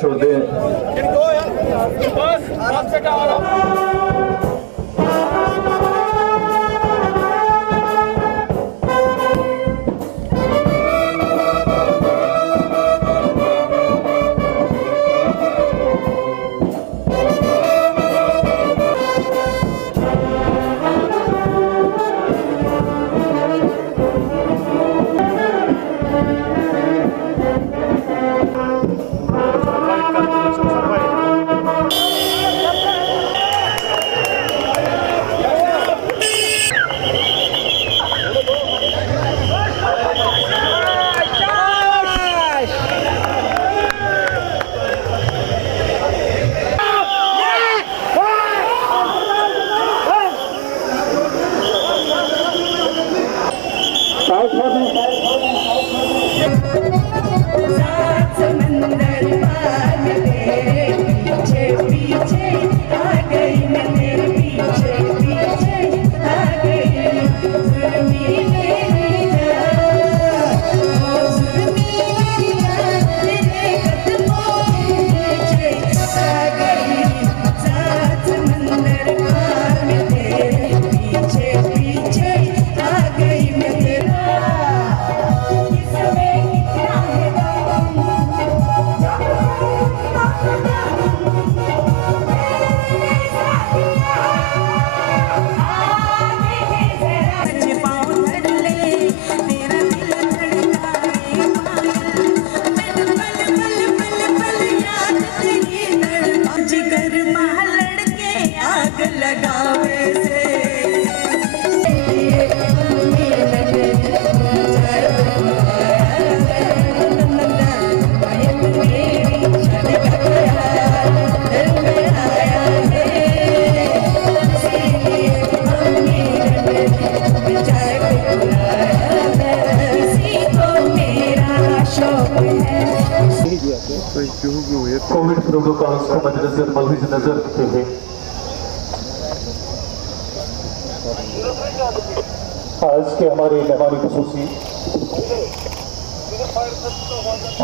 छोड़ दे। Covid protocols को मद्देनजर रखते हुए आज के हमारे मेहमान खुसूसी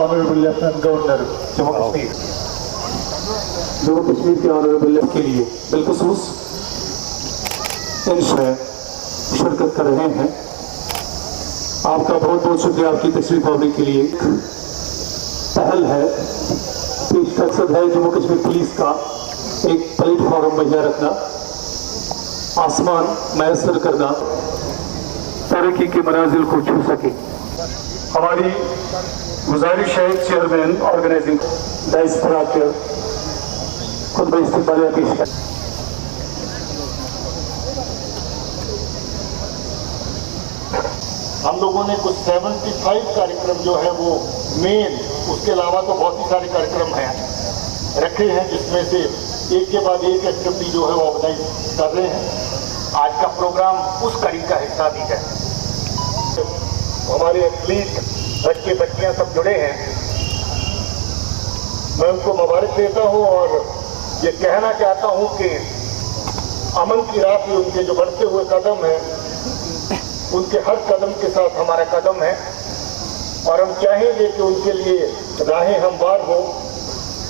honourable lieutenant governor Jammu Kashmir के ऑनरेबल लेफ्ट के लिए बिलखुसूस इसमें शिरकत कर रहे हैं। आपका बहुत बहुत शुक्रिया आपकी तशरीफ आवरी के लिए। पहल है, पेश मकसद है जम्मू कश्मीर पुलिस का एक प्लेटफॉर्म मुहैया रखना, आसमान मैसर करना, तरक्की के मनाजिल को छू सके। हमारी गुजारिश है चेयरमैन ऑर्गेनाइजिंग दाइस पर आकर खुद इस्तेमाल पेश कर। हम लोगों ने कुछ 75 कार्यक्रम जो है वो मेन, उसके अलावा तो बहुत ही सारे कार्यक्रम हैं रखे हैं, जिसमें से एक के बाद एक एक्टिविटी जो है वो ऑर्गेनाइज कर रहे हैं। आज का प्रोग्राम उस कड़ी का हिस्सा भी है। हमारे एथलीट बच्चे बच्चियां सब जुड़े हैं, मैं उनको मुबारक देता हूं और ये कहना चाहता हूं कि अमन की राह पे उनके जो बढ़ते हुए कदम हैं, उनके हर कदम के साथ हमारा कदम है और हम चाहेंगे कि उनके लिए राहें हमवार हो,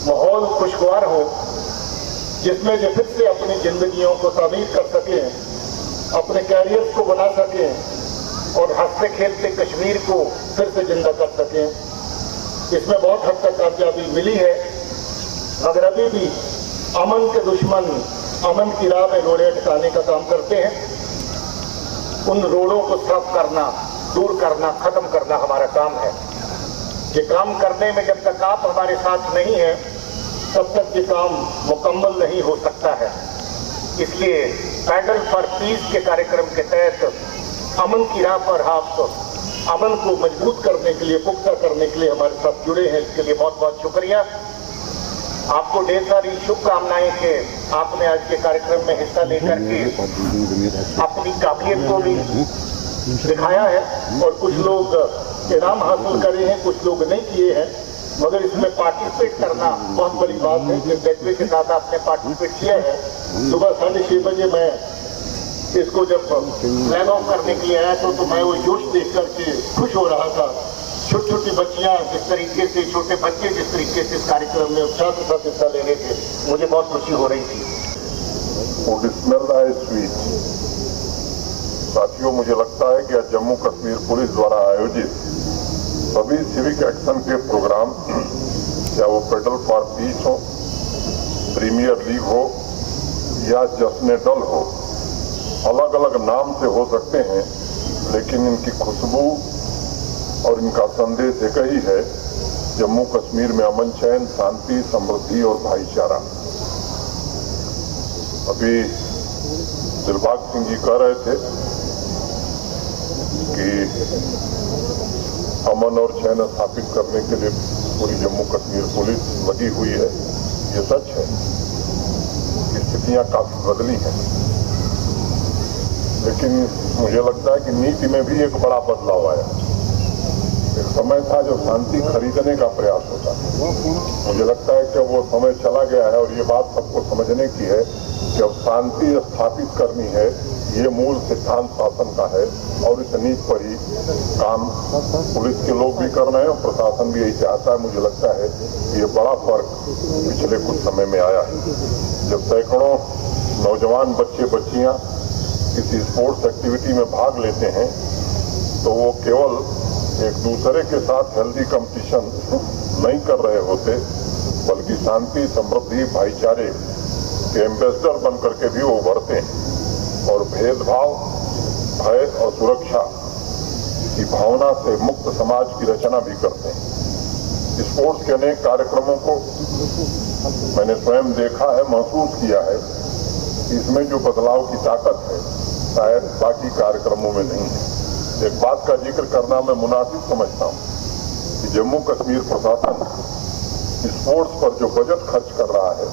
माहौल खुशगवार हो, जिसमें जो फिर से अपनी जिंदगियों को तामीर कर सकें, अपने कैरियर को बना सकें और हंसते खेलते कश्मीर को फिर से जिंदा कर सकें। इसमें बहुत हद तक कामयाबी मिली है, मगर अभी भी अमन के दुश्मन अमन की राह में रोड़े अटकाने का काम करते हैं। उन रोड़ों को साफ करना, दूर करना, खत्म करना हमारा काम है। ये काम करने में जब तक आप हमारे साथ नहीं हैं, तब तक ये काम मुकम्मल नहीं हो सकता है। इसलिए पैडल फॉर पीस के कार्यक्रम के तहत अमन की राह पर आप अमन को मजबूत करने के लिए, पुख्ता करने के लिए हमारे साथ जुड़े हैं। इसके लिए बहुत बहुत शुक्रिया। आपको ढेर सारी शुभकामनाएं कि आपने आज के कार्यक्रम में हिस्सा लेकर के अपनी काबिलियत को भी दिखाया है और कुछ लोग इनाम हासिल करे हैं, कुछ लोग नहीं किए हैं। मगर इसमें पार्टिसिपेट करना बहुत बड़ी बात है। जब गेटवे के साथ आपने पार्टिसिपेट किया है, सुबह 6:30 बजे मैं इसको जब फ्लैग ऑफ करने के लिए आया तो मैं वो जोश देख करके खुश हो रहा था। छोटी छोटी बच्चियां जिस तरीके से, छोटे बच्चे जिस तरीके से इस कार्यक्रम में उत्साह के साथ हिस्सा ले रहे थे, मुझे बहुत खुशी हो रही थी। साथियों, मुझे लगता है कि आज जम्मू कश्मीर पुलिस द्वारा आयोजित सभी सिविक एक्शन के प्रोग्राम, या वो पेडल फॉर पीस हो, प्रीमियर लीग हो या जश्न दल हो, अलग अलग नाम से हो सकते हैं, लेकिन इनकी खुशबू और इनका संदेश एक ही है, जम्मू कश्मीर में अमन, चैन, शांति, समृद्धि और भाईचारा। अभी दिलबाग सिंह जी कह रहे थे कि अमन और चैन स्थापित करने के लिए पूरी जम्मू कश्मीर पुलिस लगी हुई है। ये सच है कि स्थितियां काफी बदली हैं, लेकिन मुझे लगता है कि नीति में भी एक बड़ा बदलाव आया। एक समय था जो शांति खरीदने का प्रयास होता था। मुझे लगता है कि वो समय चला गया है और ये बात सबको समझने की है कि अब शांति स्थापित करनी है। ये मूल सिद्धांत शासन का है और इस नीति पर ही काम पुलिस के लोग भी कर रहे हैं और प्रशासन भी यही चाहता है। मुझे लगता है कि ये बड़ा फर्क पिछले कुछ समय में आया है। जब सैकड़ों नौजवान बच्चे बच्चियां किसी स्पोर्ट्स एक्टिविटी में भाग लेते हैं तो वो केवल एक दूसरे के साथ हेल्दी कंपटीशन नहीं कर रहे होते, बल्कि शांति, समृद्धि, भाईचारे के एम्बेसडर बन करके भी वो उभरते हैं और भेदभाव, भय और सुरक्षा की भावना से मुक्त समाज की रचना भी करते हैं। स्पोर्ट्स के अनेक कार्यक्रमों को मैंने स्वयं देखा है, महसूस किया है। इसमें जो बदलाव की ताकत है शायद बाकी कार्यक्रमों में नहीं है। एक बात का जिक्र करना मैं मुनासिब समझता हूँ कि जम्मू कश्मीर प्रशासन स्पोर्ट्स पर जो बजट खर्च कर रहा है,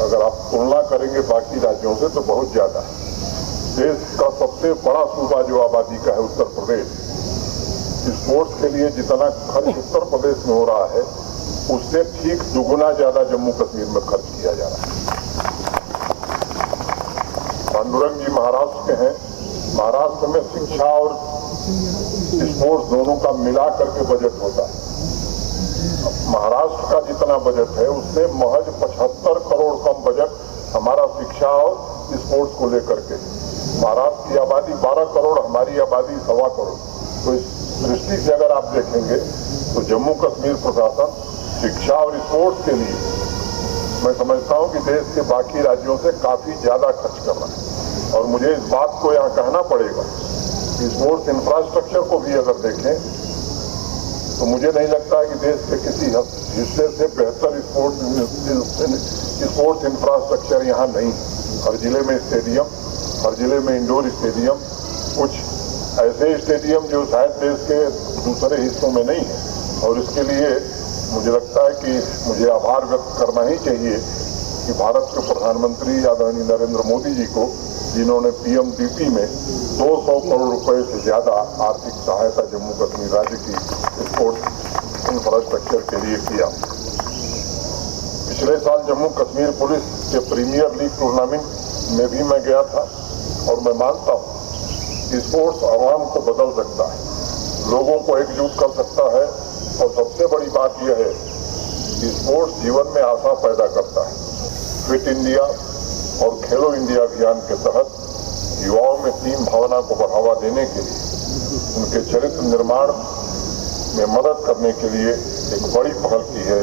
अगर आप तुलना करेंगे बाकी राज्यों से तो बहुत ज्यादा है। देश का सबसे बड़ा सूबा जो आबादी का है उत्तर प्रदेश, स्पोर्ट्स के लिए जितना खर्च उत्तर प्रदेश में हो रहा है उससे ठीक दुगुना ज्यादा जम्मू कश्मीर में खर्च किया जा रहा है। पांडुरंग जी महाराष्ट्र के हैं। महाराष्ट्र में शिक्षा और स्पोर्ट्स दोनों का मिला करके बजट होता है। महाराष्ट्र का जितना बजट है उससे महज 75 करोड़ कम बजट हमारा शिक्षा और स्पोर्ट्स को लेकर के। महाराष्ट्र की आबादी 12 करोड़, हमारी आबादी 1.25 करोड़। तो इस दृष्टि से अगर आप देखेंगे तो जम्मू कश्मीर प्रशासन शिक्षा और स्पोर्ट्स के लिए मैं समझता हूं कि देश के बाकी राज्यों से काफी ज्यादा खर्च कर रहा है। और मुझे इस बात को यहाँ कहना पड़ेगा कि स्पोर्ट्स इंफ्रास्ट्रक्चर को भी अगर देखें तो मुझे नहीं लगता है कि देश के किसी हिस्से से बेहतर स्पोर्ट्स इंफ्रास्ट्रक्चर यहाँ नहीं। हर जिले में स्टेडियम, हर जिले में इंडोर स्टेडियम, कुछ ऐसे स्टेडियम जो शायद देश के दूसरे हिस्सों में नहीं है। और इसके लिए मुझे लगता है कि मुझे आभार व्यक्त करना ही चाहिए कि भारत के प्रधानमंत्री आदरणीय नरेंद्र मोदी जी को, जिन्होंने पीएमडीपी में 200 करोड़ रुपए से ज्यादा आर्थिक सहायता जम्मू कश्मीर राज्य की स्पोर्ट्स इंफ्रास्ट्रक्चर के लिए किया। पिछले साल जम्मू कश्मीर पुलिस के प्रीमियर लीग टूर्नामेंट में भी मैं गया था और मैं मानता हूँ कि स्पोर्ट्स आवाम को बदल सकता है, लोगों को एकजुट कर सकता है। और सबसे बड़ी बात यह है कि स्पोर्ट्स जीवन में आशा पैदा करता है। फिट इंडिया और खेलो इंडिया अभियान के तहत युवाओं में टीम भावना को बढ़ावा देने के लिए, उनके चरित्र निर्माण में मदद करने के लिए एक बड़ी पहल की है।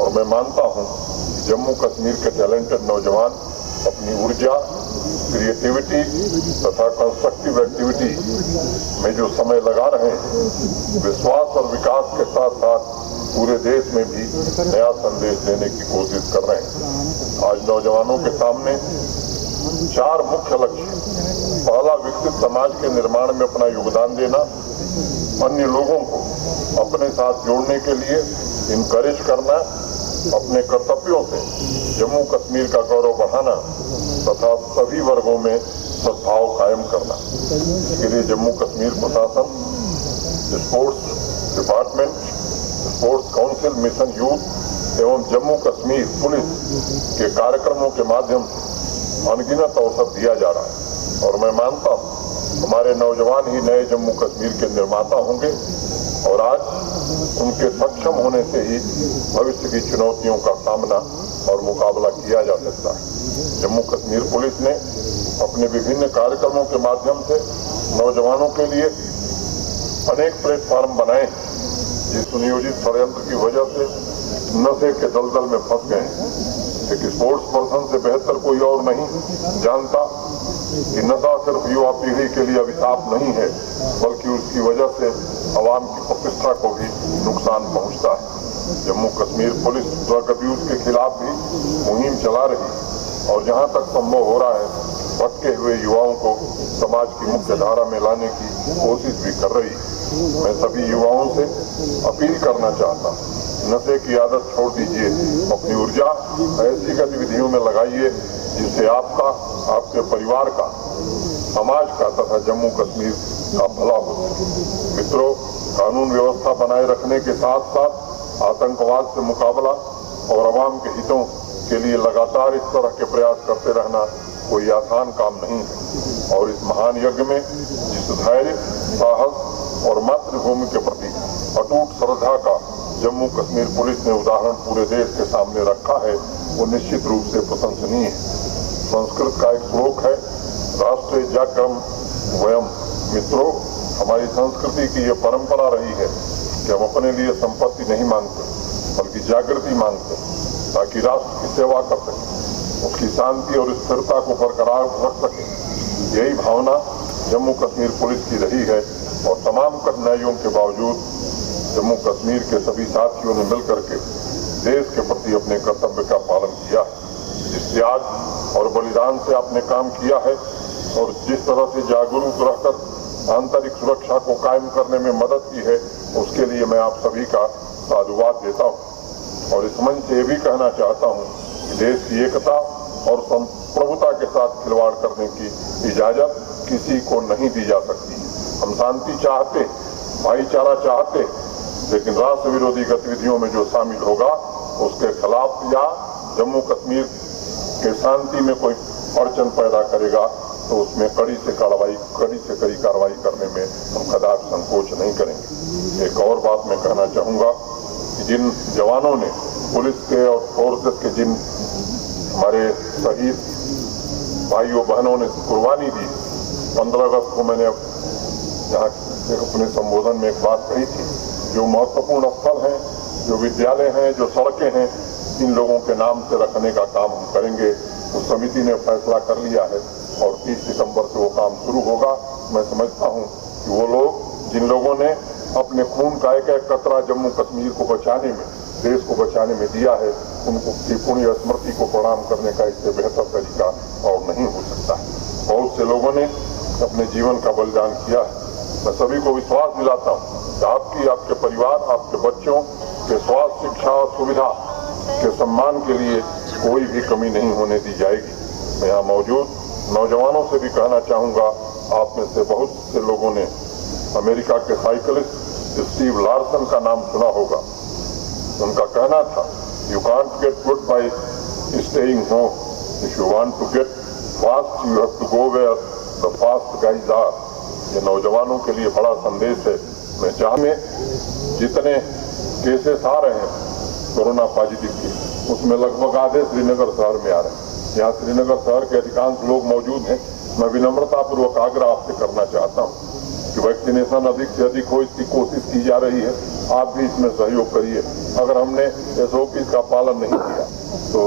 और मैं मानता हूं कि जम्मू कश्मीर के टैलेंटेड नौजवान अपनी ऊर्जा, क्रिएटिविटी तथा कंस्ट्रक्टिव एक्टिविटी में जो समय लगा रहे हैं, विश्वास और विकास के साथ साथ पूरे देश में भी नया संदेश देने की कोशिश कर रहे हैं। आज नौजवानों के सामने 4 मुख्य लक्ष्य। पहला, विकसित समाज के निर्माण में अपना योगदान देना, अन्य लोगों को अपने साथ जोड़ने के लिए इनकरेज करना, अपने कर्तव्यों से जम्मू कश्मीर का गौरव बढ़ाना तथा सभी वर्गों में सद्भाव कायम करना। इसके लिए जम्मू कश्मीर प्रशासन, sports department, sports council, mission youth एवं जम्मू कश्मीर पुलिस के कार्यक्रमों के माध्यम से अनगिनत अवसर दिया जा रहा है और मैं मानता हूं हमारे नौजवान ही नए जम्मू कश्मीर के निर्माता होंगे और आज उनके सक्षम होने से ही भविष्य की चुनौतियों का सामना और मुकाबला किया जा सकता है। जम्मू कश्मीर पुलिस ने अपने विभिन्न कार्यक्रमों के माध्यम से नौजवानों के लिए अनेक प्लेटफॉर्म बनाए जिस सुनियोजित षड्यंत्र की वजह से नशे के दलदल में फंस गए हैं। एक स्पोर्ट्स पर्सन से बेहतर कोई और नहीं जानता कि नशा सिर्फ युवा पीढ़ी के लिए अभिशाप नहीं है, बल्कि उसकी वजह से आवाम की प्रतिष्ठा को भी नुकसान पहुंचता है। Jammu Kashmir police drug abuse के खिलाफ भी मुहिम चला रही और जहां तक संभव हो रहा है भटके हुए युवाओं को समाज की मुख्य धारा में लाने की कोशिश भी कर रही। मैं सभी युवाओं से अपील करना चाहता हूं, नशे की आदत छोड़ दीजिए, अपनी ऊर्जा ऐसी गतिविधियों में लगाइए जिससे आपका, आपके परिवार का, समाज का तथा जम्मू कश्मीर का भला हो सके। मित्रों, कानून व्यवस्था बनाए रखने के साथ साथ आतंकवाद से मुकाबला और आवाम के हितों के लिए लगातार इस तरह के प्रयास करते रहना कोई आसान काम नहीं है और इस महान यज्ञ में जिस धैर्य, साहस और मातृभूमि के प्रति अटूट श्रद्धा का जम्मू कश्मीर पुलिस ने उदाहरण पूरे देश के सामने रखा है वो निश्चित रूप से प्रशंसनीय है। संस्कृत का एक श्लोक है, राष्ट्रीय जागरण वयम। मित्रों, हमारी संस्कृति की ये परंपरा रही है कि हम अपने लिए संपत्ति नहीं मांगते बल्कि जागृति मांगते ताकि राष्ट्र की सेवा कर सके, उसकी शांति और स्थिरता को बरकरार रख सके। यही भावना जम्मू कश्मीर पुलिस की रही है और तमाम कठिनाइयों के बावजूद जम्मू कश्मीर के सभी साथियों ने मिलकर के देश के प्रति अपने कर्तव्य का पालन किया है। जिस त्याग और बलिदान से आपने काम किया है और जिस तरह से जागरूक रहकर आंतरिक सुरक्षा को कायम करने में मदद की है, उसके लिए मैं आप सभी का साधुवाद देता हूँ और इस मंच से ये भी कहना चाहता हूँ कि देश की एकता और संप्रभुता के साथ खिलवाड़ करने की इजाजत किसी को नहीं दी जा सकती। हम शांति चाहते, भाईचारा चाहते, लेकिन राष्ट्र विरोधी गतिविधियों में जो शामिल होगा उसके खिलाफ या जम्मू कश्मीर के शांति में कोई अड़चन पैदा करेगा तो उसमें कड़ी से कड़ी कार्रवाई करने में हम कदापि संकोच नहीं करेंगे। एक और बात मैं कहना चाहूँगा कि जिन जवानों ने पुलिस के और फोर्सेस के जिन हमारे शहीद भाइयों बहनों ने कुर्बानी दी, 15 अगस्त को मैंने यहाँ अपने संबोधन में एक बात कही थी, जो महत्वपूर्ण स्थल हैं, जो विद्यालय हैं, जो सड़कें हैं, इन लोगों के नाम से रखने का काम हम करेंगे। उस समिति ने फैसला कर लिया है और 30 सितंबर से वो काम शुरू होगा। मैं समझता हूँ कि वो लोग जिन लोगों ने अपने खून का एक एक कतरा जम्मू कश्मीर को बचाने में, देश को बचाने में दिया है, उनको की पुण्य स्मृति को प्रणाम करने का इससे बेहतर तरीका और नहीं हो सकता है। बहुत से लोगों ने अपने जीवन का बलिदान किया है। मैं सभी को विश्वास दिलाता हूँ कि आपकी, आपके परिवार, आपके बच्चों के स्वास्थ्य, शिक्षा और सुविधा के सम्मान के लिए कोई भी कमी नहीं होने दी जाएगी। मैं यहाँ मौजूद नौजवानों से भी कहना चाहूँगा, आप में से बहुत से लोगों ने अमेरिका के साइकिलिस्ट स्टीव लार्सन का नाम सुना होगा। उनका कहना था, you can't get good by staying home, if you want to get fast you have to go where the fast guys are. ये नौजवानों के लिए बड़ा संदेश है। मैं चाहूँ जितने केसेस आ रहे हैं कोरोना पॉजिटिव के, उसमें लगभग आधे श्रीनगर शहर में आ रहे हैं। यहाँ श्रीनगर शहर के अधिकांश लोग मौजूद हैं। मैं विनम्रतापूर्वक आग्रह आपसे करना चाहता हूँ कि वैक्सीनेशन अधिक से अधिक हो, इसकी कोशिश की जा रही है। आप भी इसमें सहयोग करिए। अगर हमने SOP का पालन नहीं किया तो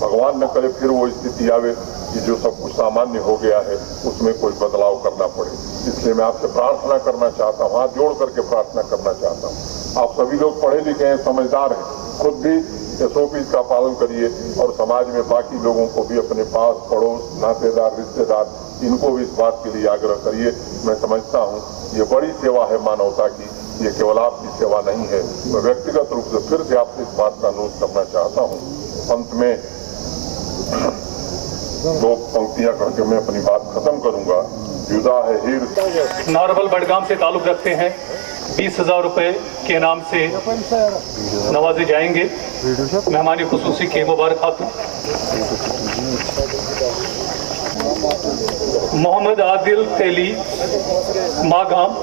भगवान न करे फिर वो स्थिति आवे कि जो सब कुछ सामान्य हो गया है उसमें कोई बदलाव करना पड़े। इसलिए मैं आपसे प्रार्थना करना चाहता हूँ, हाथ जोड़ करके प्रार्थना करना चाहता हूँ। आप सभी लोग पढ़े लिखे हैं, समझदार हैं, खुद भी SOP का पालन करिए और समाज में बाकी लोगों को भी, अपने पास पड़ोस, नातेदार, रिश्तेदार, इनको भी इस बात के लिए आग्रह करिए। मैं समझता हूँ ये बड़ी सेवा है मानवता की, ये केवल आपकी सेवा नहीं है। मैं व्यक्तिगत रूप से फिर से आपसे इस बात का अनुरोध करना चाहता हूँ। अंत में दो पंक्तियां करके मैं अपनी बात खत्म करूंगा। जुदा है हीर नारवल बडगाम से ताल्लुक रखते हैं, 20,000 रुपए के नाम से नवाजे जाएंगे। मेहमानी खुसूसी के मुबारक। मोहम्मद आदिल तेली मागाम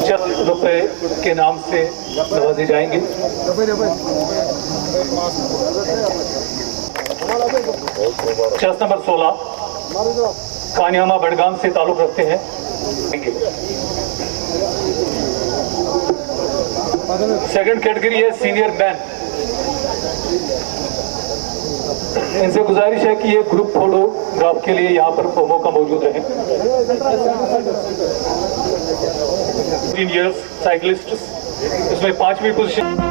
50 रुपए के नाम से नवाजे जाएंगे। चेस नंबर 16 कान्यामा बडगाम से ताल्लुक रखते हैं। सेकंड कैटेगरी है सीनियर मैन। इनसे गुजारिश है कि ये ग्रुप फोटोग्राफ के लिए यहाँ पर मौका मौजूद रहे। 3 इयर्स साइकिलिस्ट, इसमें 5वीं पोजीशन।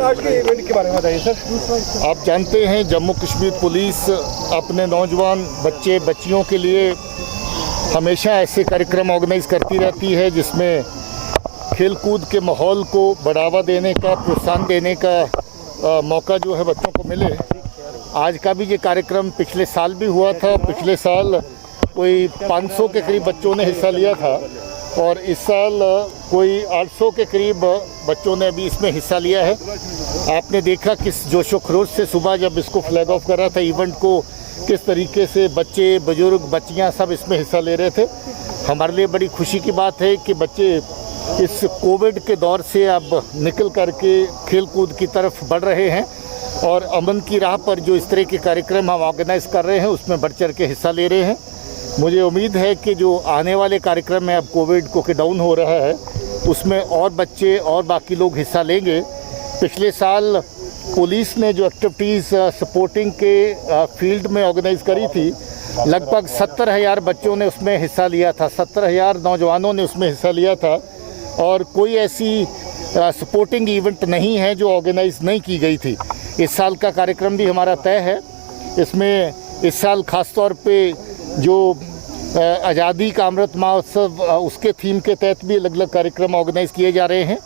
आज के इवेंट के बारे में बताइए सर। आप जानते हैं जम्मू कश्मीर पुलिस अपने नौजवान बच्चे बच्चियों के लिए हमेशा ऐसे कार्यक्रम ऑर्गेनाइज करती रहती है जिसमें खेलकूद के माहौल को बढ़ावा देने का, प्रोत्साहन देने का मौका जो है बच्चों को मिले। आज का भी ये कार्यक्रम पिछले साल भी हुआ था। पिछले साल कोई 500 के करीब बच्चों ने हिस्सा लिया था और इस साल कोई 800 के करीब बच्चों ने अभी इसमें हिस्सा लिया है। आपने देखा किस जोशो खरोश से सुबह जब इसको फ्लैग ऑफ कर रहा था इवेंट को, किस तरीके से बच्चे, बुजुर्ग, बच्चियां सब इसमें हिस्सा ले रहे थे। हमारे लिए बड़ी खुशी की बात है कि बच्चे इस कोविड के दौर से अब निकल करके खेल कूद की तरफ बढ़ रहे हैं और अमन की राह पर जो इस तरह के कार्यक्रम हम ऑर्गेनाइज कर रहे हैं उसमें बढ़ चढ़ के हिस्सा ले रहे हैं। मुझे उम्मीद है कि जो आने वाले कार्यक्रम में अब कोविड को के डाउन हो रहा है उसमें और बच्चे और बाकी लोग हिस्सा लेंगे। पिछले साल पुलिस ने जो एक्टिविटीज़ सपोर्टिंग के फील्ड में ऑर्गेनाइज करी थी, लगभग 70,000 बच्चों ने उसमें हिस्सा लिया था, 70,000 नौजवानों ने उसमें हिस्सा लिया था और कोई ऐसी सपोर्टिंग इवेंट नहीं है जो ऑर्गेनाइज नहीं की गई थी। इस साल का कार्यक्रम भी हमारा तय है। इसमें इस साल ख़ास तौर पे जो आज़ादी का अमृत महोत्सव उसके थीम के तहत भी अलग अलग कार्यक्रम ऑर्गेनाइज किए जा रहे हैं।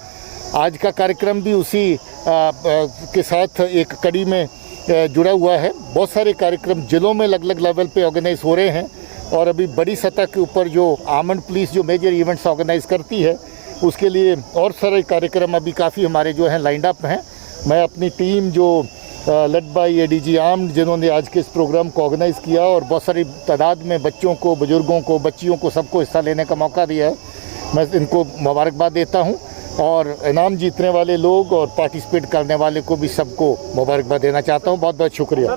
आज का कार्यक्रम भी उसी के साथ एक कड़ी में जुड़ा हुआ है। बहुत सारे कार्यक्रम ज़िलों में अलग अलग लेवल पे ऑर्गेनाइज हो रहे हैं और अभी बड़ी सतह के ऊपर जो आर्मड पुलिस जो मेजर इवेंट्स ऑर्गेनाइज करती है उसके लिए और सारे कार्यक्रम अभी काफ़ी हमारे जो हैं लाइंड अप हैं। मैं अपनी टीम जो लेड बाई एडीजी आर्म्ड जिन्होंने आज के इस प्रोग्राम को ऑर्गेनाइज़ किया और बहुत सारी तादाद में बच्चों को, बुजुर्गों को, बच्चियों को सबको हिस्सा लेने का मौका दिया है, मैं इनको मुबारकबाद देता हूं और इनाम जीतने वाले लोग और पार्टिसिपेट करने वाले को भी सबको मुबारकबाद देना चाहता हूं। बहुत बहुत शुक्रिया।